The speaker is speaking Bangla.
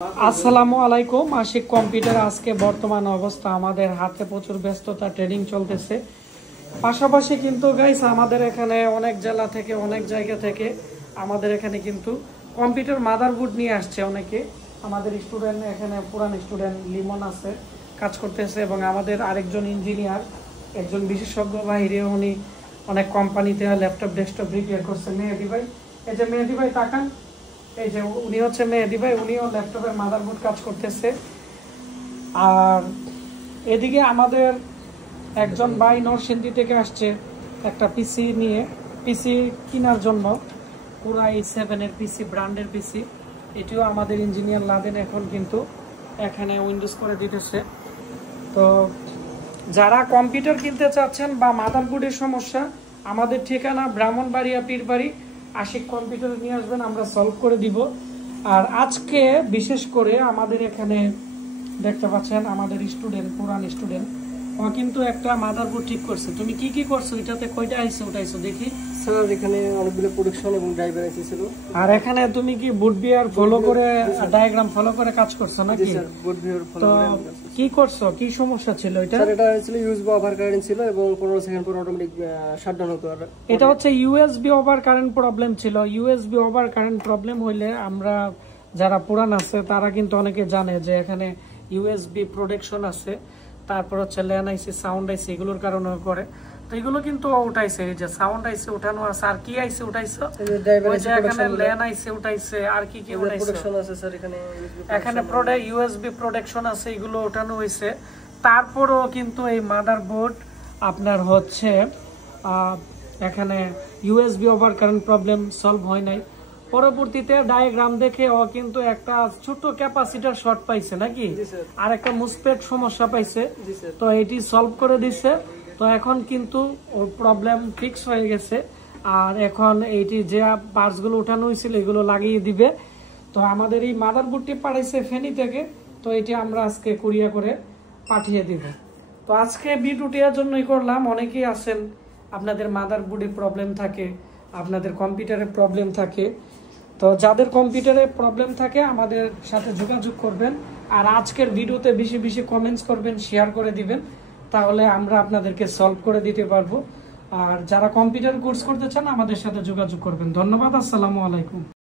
আসসালামু আলাইকুম। আশিক কম্পিউটার আজকে বর্তমান অবস্থা আমাদের হাতে প্রচুর ব্যস্ততা, ট্রেডিং চলতেছে। পাশাপাশি কিন্তু গাইস আমাদের এখানে অনেক জেলা থেকে অনেক জায়গা থেকে আমাদের এখানে কিন্তু কম্পিউটার মাদারবোর্ড নিয়ে আসছে অনেকে। আমাদের স্টুডেন্ট এখানে পুরান স্টুডেন্ট লিমন আছে, কাজ করতেছে, এবং আমাদের আরেকজন ইঞ্জিনিয়ার, একজন বিশেষজ্ঞ বাহিরে, উনি অনেক কোম্পানিতে ল্যাপটপ ডেস্কটপ রিপেয়ার করছে। মেহেদি ভাই, এই যে মেহেদি ভাই তাকান, এই যে উনি হচ্ছে মেহেদি ভাই, উনিও ল্যাপটপের মাদারবোর্ড কাজ করতেছে। আর এদিকে আমাদের একজন ভাই নরসিংদী থেকে আসছে একটা পিসি নিয়ে, পিসি কেনার জন্য, পুরা i7-এর পিসি, ব্র্যান্ডের পিসি। এটিও আমাদের ইঞ্জিনিয়ার লাদেন এখন কিন্তু এখানে উইন্ডোজ করে দিতেছে। তো যারা কম্পিউটার কিনতে চাচ্ছেন বা মাদারবোর্ডের সমস্যা, আমাদের ঠিকানা ব্রাহ্মণবাড়িয়া পীরবাড়ি, আশিক কম্পিউটার নিয়ে আসবেন, আমরা সলভ করে দিব। আর আজকে বিশেষ করে আমাদের এখানে দেখতে পাচ্ছেন আমাদের স্টুডেন্ট, পুরান স্টুডেন্ট, ও কিন্তু একটা মাদারবোর্ড ঠিক করছে। তুমি কি কি করছো এটাতে? কয়টা আইসো উঠাইছো দেখি? স্যার এখানে অনেকগুলো প্রোডাকশন এবং ড্রাইভার আইসি ছিল। আর এখানে তুমি কি বুট বিয়ার ফলো করে, ডায়াগ্রাম ফলো করে কাজ করছো নাকি? স্যার বুট বিয়ার ফলো তো করে। কি করছো, কি সমস্যা ছিল এটা? স্যার এটা ছিল ইউএসবি ওভার কারেন্ট ছিল এবং 15 সেকেন্ড পর অটোমেটিক শাটডাউন হতো। আর এটা হচ্ছে ইউএসবি ওভার কারেন্ট প্রবলেম ছিল। ইউএসবি ওভার কারেন্ট প্রবলেম হইলে আমরা যারা পুরান আছে তারা কিন্তু অনেকে জানে যে এখানে ইউএসবি প্রোটেকশন আছে, তারপর হচ্ছে ল্যান আইসি, সাউন্ড আইসি, এগুলোর কারণে করে। তো এগুলো কিন্তু উঠাইছে, এই যে সাউন্ড আইসি উঠানো আছে। আর কি আইসি উঠাইছো? ওই যে এখানে ল্যান আইসি উঠাইছে। আর কি কি উঠাইছো? প্রোডাকশন আছে স্যার এখানে, এখানে ইউএসবি প্রোটেকশন আছে, এগুলো ওঠানো হয়েছে। তারপরও কিন্তু এই মাদারবোর্ড আপনার হচ্ছে এখানে USB over current problem solve হয় নাই। পরবর্তীতে ডায়াগ্রাম দেখে ও কিন্তু একটা ছোট ক্যাপাসিটার শর্ট পাইছে নাকি, আর একটা মুসপেট সমস্যা পাইছে। তো এটি সলভ করে দিছে। তো এখন কিন্তু ওর প্রবলেম ফিক্স হয়ে গেছে। আর এখন এইটি যে পার্টস গুলো উঠানো হয়েছিল এগুলো লাগিয়ে দিবে। তো আমাদের এই মাদারবোর্ডটি পাঠাইছে ফেনী থেকে। তো এটি আমরা আজকে কুরিয়ার করে পাঠিয়ে দিব। তো আজকে ভিডিওটির জন্যই করলাম। অনেকেই আছেন আপনাদের মাদারবোর্ডে প্রবলেম থাকে, আপনাদের কম্পিউটারে প্রবলেম থাকে। তো যাদের কম্পিউটারে প্রবলেম থাকে আমাদের সাথে যোগাযোগ করবেন। আর আজকের ভিডিওতে বেশি বেশি কমেন্টস করবেন, শেয়ার করে দিবেন, তাহলে আমরা আপনাদেরকে সলভ করে দিতে পারবো। আর যারা কম্পিউটার কোর্স করতে চান আমাদের সাথে যোগাযোগ করবেন। ধন্যবাদ। আসসালামু আলাইকুম।